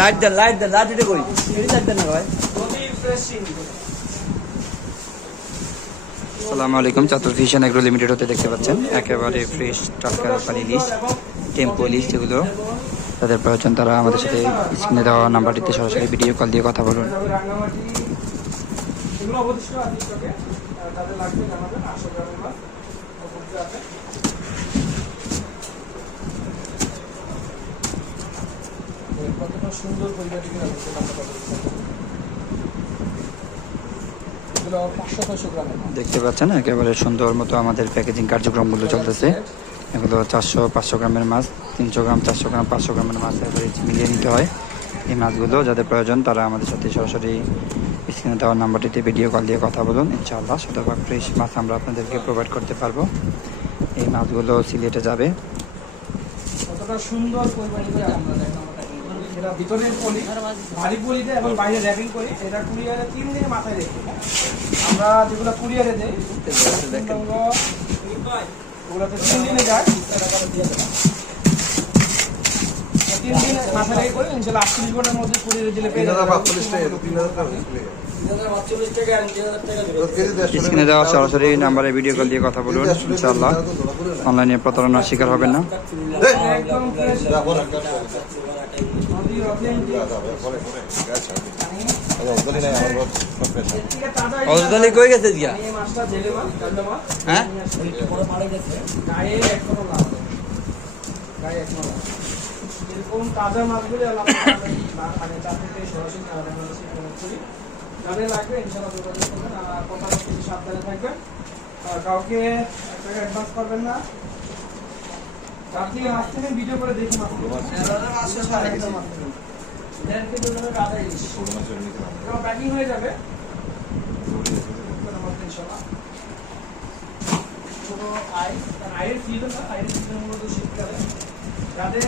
Light দেন light এটা করি light দেন না ভাই। আসসালামু আলাইকুম, চাতুর ফিশন এগ্রো লিমিটেড হতে দেখতে পাচ্ছেন একেবারে ফ্রেশ টাটকা পানি ইলিশ, টেম্পো ইলিশ যেগুলো তাদের প্রয়োজন তারা আমাদের সাথে স্ক্রিনে দেওয়া নাম্বারটিতে সরাসরি ভিডিও কল দিয়ে কথা বলুন। দেখতে পাচ্ছেন একেবারে সুন্দর মতো আমাদের প্যাকেজিং কার্যক্রমগুলো চলতেছে। এগুলো 400-500 গ্রামের মাছ, 300 গ্রাম, 400 গ্রাম, 500 গ্রামের মাছ এভারেজ মিলিয়ে নিতে হয়। এই মাছগুলো যাদের প্রয়োজন তারা আমাদের সাথে সরাসরি স্ক্রিনে দেওয়ার নাম্বারটিতে ভিডিও কল দিয়ে কথা বলুন। ইনশাআল্লাহ শতভাগ ফ্রেশ মাছ আমরা আপনাদেরকে প্রোভাইড করতে পারবো। এই মাছগুলো সিলেটে যাবে। কতটা সুন্দর এটা ভিতরের পলি ভারী পলিতে এবং বাইরে র্যাপিং করি। এটা কুরিয়ারে 3 দিনের মাথায় রেখে আমরা যেগুলো কুরিয়ারে দেই ওগুলোতে 3 দিনে যায়। 3 দিন মাথায় রেখে করে ইনশাআল্লাহ 48 ঘন্টার মধ্যে কুরিয়ারে দিলে পেয়ে যাবে। 3045 টাকা 3000 টাকা স্ক্রিনে দেওয়া সরাসরি নাম্বারে ভিডিও কল দিয়ে কথা বলুন। ইনশাআল্লাহ অনলাইনে প্রতারণার শিকার হবেন না। একদম ফ্রেশ অজদালি কই গেছে জিয়া? এই মাছটা জেলে মাছ, কাঁচা মাছ। হ্যাঁ বড় পাড়ে গেছে গায়ে এখনো লাল, গায়ে এখনো লাল। এরকম তাজা মাছগুলি আলাদা মানে চার থেকে সরাসরি আলাদা করি। যাদের লাগবে ইনশাআল্লাহ যোগাযোগ করবেন। আর কথা হচ্ছে সাবধানে থাকবেন, কাউকে টাকা অ্যাডভান্স করবেন না। তার থেকে মাছ থেকে ভিডিও করে দেখি মাছ প্যাকিং হয়ে যাবে ছোট আইস, আইয়ের সিজন না, আইয়ের সিজন মূলত শীতকালে যাদের